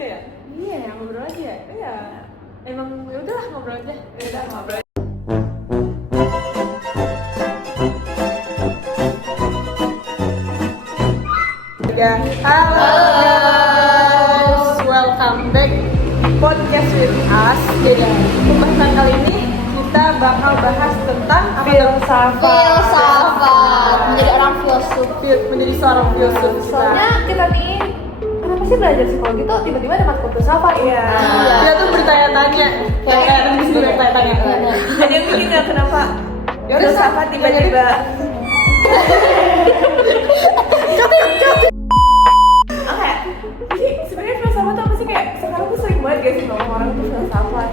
aja ya? Iya, ngobrol aja. Iya. Emang ya udahlah ngobrol aja. Udah ngobrol. Ya, halo guys, welcome back podcast with us. Jadi pembahasan kali ini kita bakal bahas tentang Filsafat, menjadi orang filsuf. menjadi seorang filsuf. Soalnya kita nih kenapa sih belajar psikologi tuh tiba-tiba ada matkul filsafat? Iya. Dia tuh bertanya-tanya, kayak tadi sih bertanya-tanya. Ada yang bikin nggak kenapa Ya udah, filsafat tiba-tiba? Oke, jadi sebenarnya filsafat tuh apa sih, kayak sekarang tuh sering banget gak sih ngomong orang tuh filsafat.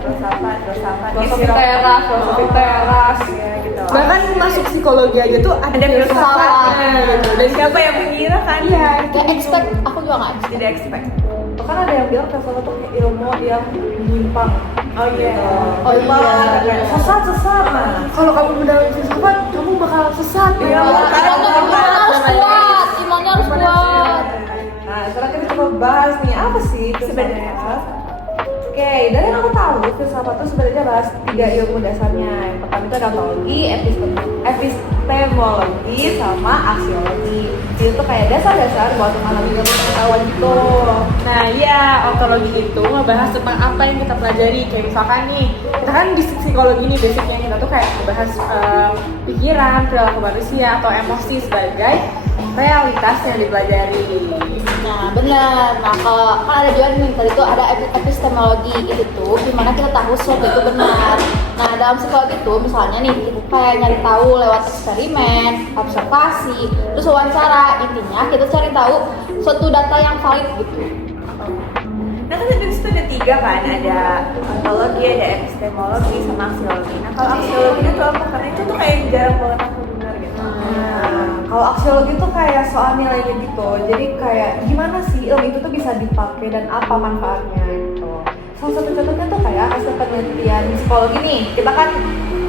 Filosofi teras, ya gitu. Bahkan masuk psikologi aja tuh ada filsafatnya gitu. Dan siapa yang mengira kan? Iya. Kayak expect, aku juga nggak expect. Tidak expect. Bahkan ada yang bilang filsafat tuh kayak ilmu yang menyimpang. Oh iya. Oh iya. Kayak sesat. Nah, Kalau kamu mendalami filsafat, kamu bakal sesat. Iya, Imannya harus kuat, imannya harus kuat. Nah, sekarang kita coba bahas nih apa sih Sebenarnya filsafat? Oke, dari yang aku tahu filsafat itu sebenarnya bahas 3 ilmu dasarnya. Yang pertama itu ada ontologi, epistemologi, sama aksiologi. Itu kayak dasar-dasar buat memahami ilmu pengetahuan gitu. Nah iya, ontologi itu ngebahas tentang apa yang kita pelajari. Kayak misalkan nih, kita kan di psikologi nih basicnya kita tuh kayak ngebahas pikiran, perilaku manusia atau emosi sebagai realitas yang dipelajari. Nah benar. Nah kalau kan ada juga nih tadi tuh ada epistemologi, itu tuh gimana kita tahu sesuatu itu benar. Nah dalam psikologi itu misalnya nih kita kayak nyari tahu lewat eksperimen, observasi, terus wawancara. Intinya kita cari tahu suatu data yang valid gitu. nah kan dari situ ada 3 kan, ada ontologi, ada epistemologi, sama aksiologi. Nah kalau aksiologi itu apa? Karena itu tuh kayak jarang banget aku dengar gitu. Nah, kalau aksiologi itu kayak soal nilainya gitu. Jadi kayak gimana sih ilmu itu tuh bisa dipakai dan apa manfaatnya gitu. Salah satu contohnya tuh kayak hasil penelitian psikologi nih. Kita kan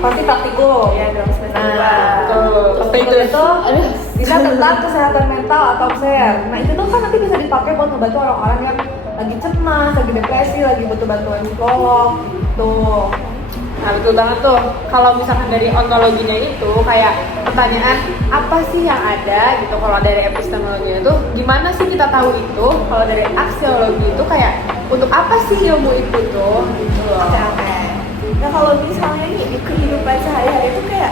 pasti praktikum. Iya dong, semester 2. Betul. Apa itu? Itu bisa tentang kesehatan mental atau share. Nah itu tuh kan nanti bisa dipakai buat membantu orang-orang yang lagi cemas, lagi depresi, lagi butuh bantuan psikolog gitu. Nah betul banget tuh. Kalau misalkan dari ontologinya itu kayak pertanyaan apa sih yang ada gitu. Kalau dari epistemologinya itu gimana sih kita tahu itu. Kalau dari aksiologi itu kayak untuk apa sih ilmu itu tuh gitu loh. Oke. Nah kalau misalnya nih di kehidupan sehari-hari itu kayak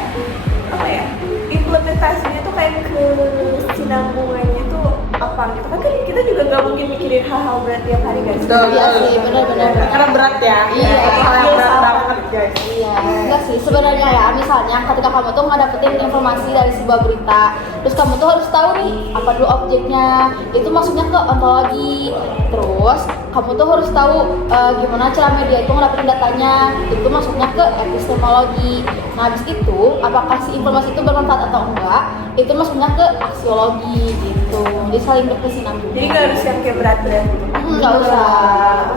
apa ya? Implementasinya tuh kayak kesinambungannya tuh apa gitu kan kita juga nggak mungkin mikirin hal-hal berat tiap hari guys. Betul, Iya betul. sih, benar-benar. Karena berat ya. Iya. Hal yang berat banget guys. Iya, enggak sih sebenarnya ya. Misalnya ketika kamu tuh ngedapetin informasi dari sebuah berita, terus kamu tuh harus tahu nih apa dulu objeknya. Itu masuknya ke ontologi. Terus kamu tuh harus tahu gimana cara media itu ngedapetin datanya. Itu masuknya ke epistemologi. Nah, habis itu apakah si informasi itu bermanfaat atau enggak? Itu masuknya ke aksiologi gitu. Jadi saling berkesinambungan. Jadi nggak harus yang kayak berat-berat gitu. Nggak usah.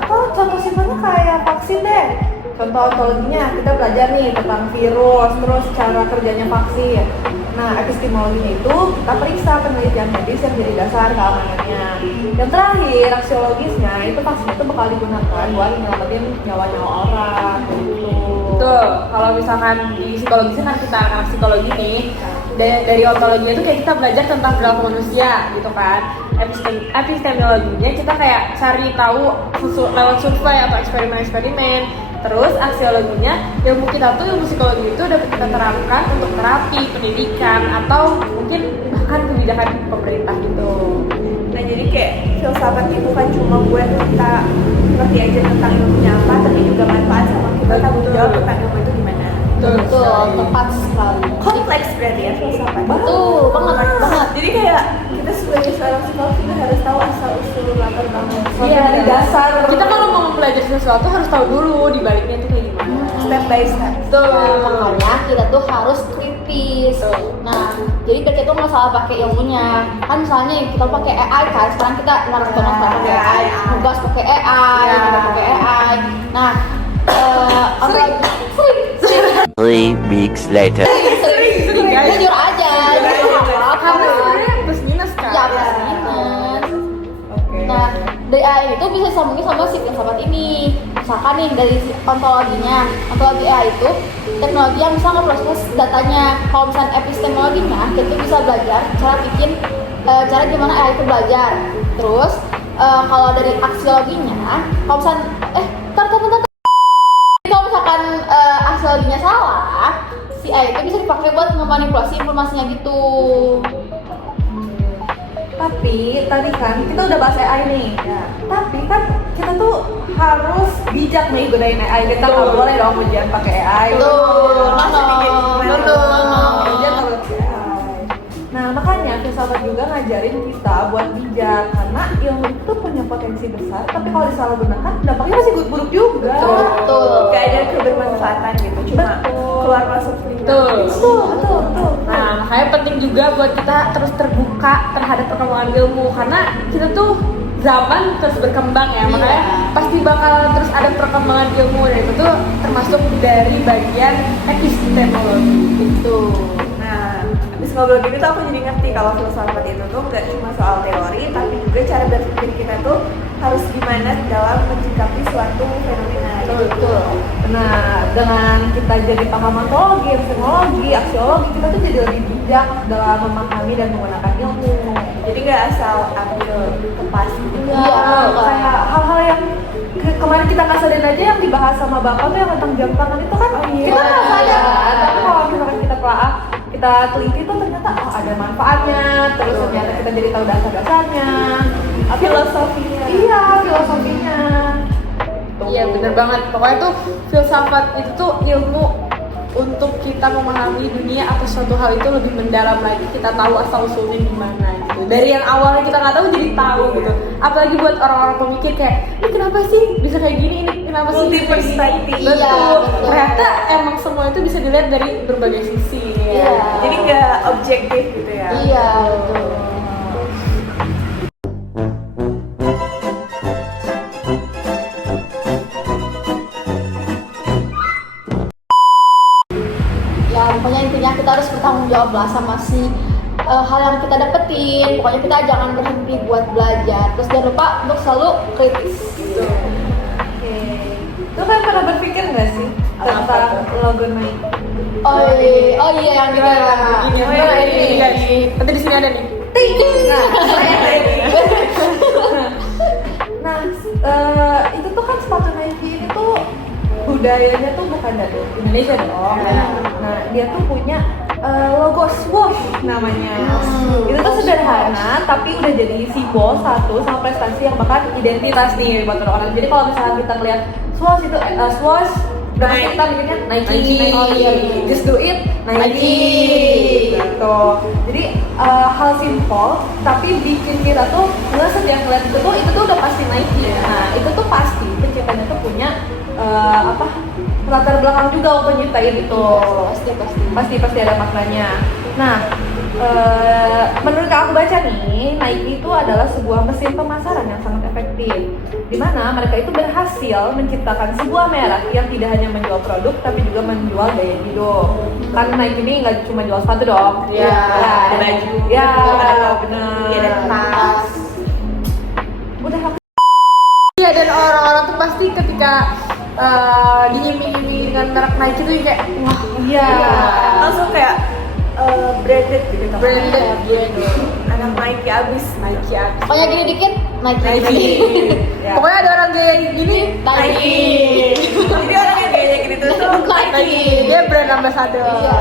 Atau contoh simpelnya kayak vaksin deh. Contoh ontologinya kita belajar nih tentang virus, terus cara kerjanya vaksin. Nah, epistemologinya itu kita periksa penelitian medis yang jadi dasar keamanannya. Yang terakhir, aksiologisnya itu vaksin itu bakal digunakan buat nyelamatin nyawa-nyawa orang gitu. Betul. Kalau misalkan di psikologi sih kan kita anak psikologi nih dari ontologinya itu kayak kita belajar tentang perilaku manusia gitu kan. Epistemologinya kita kayak cari tahu lewat survei atau eksperimen-eksperimen. Terus aksiologinya ilmu kita tuh ilmu psikologi itu dapat kita terapkan untuk terapi, pendidikan atau mungkin bahkan kebijakan pemerintah gitu. Nah jadi kayak filsafat itu kan cuma buat kita ngerti aja tentang ilmunya apa, tapi juga manfaat sama kita tanggung jawab tentang ilmu itu gimana. Betul, tepat sekali. Kompleks berarti ya filsafat. Betul, banget. Jadi kayak kita sebagai seorang psikolog kita harus tahu asal usul latar belakang. Iya, dari dasar. Kita kalau mau mempelajari sesuatu harus tahu dulu di baliknya itu kayak gimana. Step by step. Betul. Makanya kita tuh harus kritis. Nah, jadi biar kita nggak salah pakai ilmunya. Kan misalnya kita pakai AI kan, sekarang kita naruh pakai AI, nugas pakai AI, kita pakai AI. Nah, sering 3 weeks later. Sering guys. jujur aja, Karena sebenarnya plus minus kan. ya plus minus. Nah, dari AI itu bisa disambungin sama si filsafat ini. Misalkan nih dari si ontologinya, ontologi AI itu teknologi yang bisa ngeproses datanya. Kalau misalnya epistemologinya, kita bisa belajar cara gimana AI itu belajar. Terus kalau dari aksiologinya, kalau misalkan kalau misalkan aksiologinya salah, si AI itu bisa dipakai buat memanipulasi informasinya gitu. Tapi tadi kan kita udah bahas AI nih. Ya. Tapi kan kita tuh harus bijak nih gunain AI. Kita nggak boleh dong ujian pakai AI. Betul. Ujian kalau pakai AI. Nah makanya filsafat juga ngajarin kita buat bijak karena ilmu itu punya potensi besar. Tapi kalau disalahgunakan dampaknya masih buruk juga. Betul. Gak ada kebermanfaatan gitu, cuma keluar masuk lingkungan. Betul. Nah, makanya penting juga buat kita terus terbuka terhadap perkembangan ilmu karena kita tuh zaman terus berkembang ya, makanya pasti bakal terus ada perkembangan ilmu dan itu tuh termasuk dari bagian epistemologi itu. Nah, habis ngobrol gini tuh aku jadi ngerti kalau filsafat itu tuh nggak cuma soal teori, tapi juga cara berpikir kita tuh harus gimana dalam mencikapi suatu fenomena. Betul. Nah, dengan kita jadi paham ontologi, epistemologi, aksiologi, kita tuh jadi lebih bijak dalam memahami dan menggunakan ilmu. Jadi nggak asal ambil tepas gitu. Iya. Kayak hal-hal yang kemarin kita nggak sadar aja yang dibahas sama bapak tuh yang tentang jam tangan itu kan kita nggak sadar kan. Tapi kalau misalkan kita telah kita teliti tuh ternyata ada manfaatnya, terus ternyata kita jadi tahu dasar-dasarnya, Filosofinya. Iya, filosofinya. Iya bener banget, pokoknya tuh filsafat itu tuh ilmu untuk kita memahami dunia atau suatu hal itu lebih mendalam lagi, kita tahu asal usulnya gimana gitu. Dari yang awalnya kita nggak tahu jadi tahu gitu. Apalagi buat orang-orang pemikir kayak, ini kenapa sih bisa kayak gini, ini kenapa sih bisa kayak gini? Multi-perspective. Betul. Iya, betul. Ternyata emang semua itu bisa dilihat dari berbagai sisi. Iya. Jadi nggak objektif gitu ya. Iya, betul. Ya, pokoknya intinya kita harus bertanggung jawab lah sama hal yang kita dapetin. Pokoknya kita jangan berhenti buat belajar. Terus jangan lupa untuk selalu kritis. Oke. Lu kan pernah berpikir nggak sih tentang logo Nike? Oh iya yang kita Ini, ini. Nanti di sini ada nih. Nah, itu tuh kan sepatu Nike ini tuh budayanya tuh bukan dari Indonesia dong. Nah, dia tuh punya logo swoosh namanya. Itu tuh sederhana tapi udah jadi simbol satu sama prestasi yang bahkan identitas nih buat orang-orang. Jadi kalau misalnya kita melihat swoosh itu swoosh berarti kita mikirnya Nike. Oh, iya. Just do it Nike. Gitu. Jadi hal simpel tapi bikin kita tuh setiap ngeliat itu tuh udah pasti Nike. Nah, itu tuh pasti penciptanya tuh punya latar belakang juga untuk nyiptain itu. Pasti ada maknanya. Nah, menurut aku baca nih, Nike itu adalah sebuah mesin pemasaran yang sangat efektif, di mana mereka itu berhasil menciptakan sebuah merek yang tidak hanya menjual produk, tapi juga menjual gaya hidup. Karena Nike ini nggak cuma jual sepatu dong, ada baju, ada benar, ada tas. Udah Iya, dan orang-orang tuh pasti ketika diiming-imingi dengan merek Nike tuh kayak wah iya. Langsung kayak branded gitu. branded gitu. Anak Nike abis. Pokoknya gini dikit Nike. Ya. Pokoknya ada orang gaya gini Nike. Jadi orang yang gayanya gitu tuh Nike. dia brand ambassador. Iya.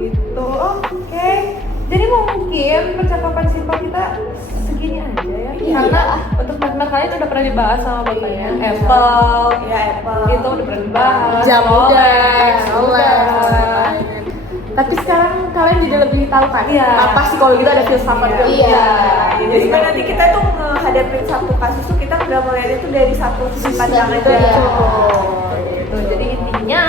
Gitu, oke. Jadi mungkin percakapan simpel kita segini aja ya. Iya. Karena untuk merek kalian udah pernah dibahas sama bapaknya. Apple, ya Apple. itu udah pernah dibahas. Rolex, Rolex. Tapi sekarang kalian jadi lebih tahu kan Iya. apa sih kalau gitu ada filsafat gitu. Iya. Jadi kan nanti kita tuh menghadapi satu kasus tuh kita nggak melihatnya tuh dari satu sisi pandang aja. Iya. Gitu. Jadi intinya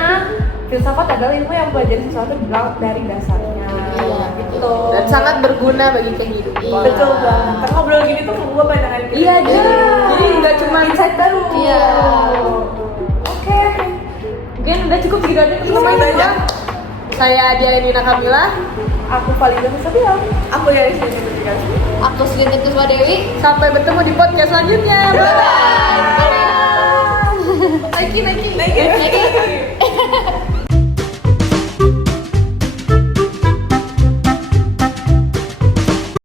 filsafat adalah ilmu yang belajar sesuatu dari dasarnya. Iya. Gitu. Dan sangat berguna bagi kehidupan. Iya. Betul banget. Karena ngobrol gini tuh membuat pandangan kita. Iya, jadi nggak cuma insight baru. Iya. Oke. mungkin udah cukup segitu aja Segitu aja. Saya Dianina Kamila. Aku Valida Sabian. Aku dari sini ketika Aku Siti Kusma Dewi. Sampai bertemu di podcast selanjutnya. Bye. Naikin.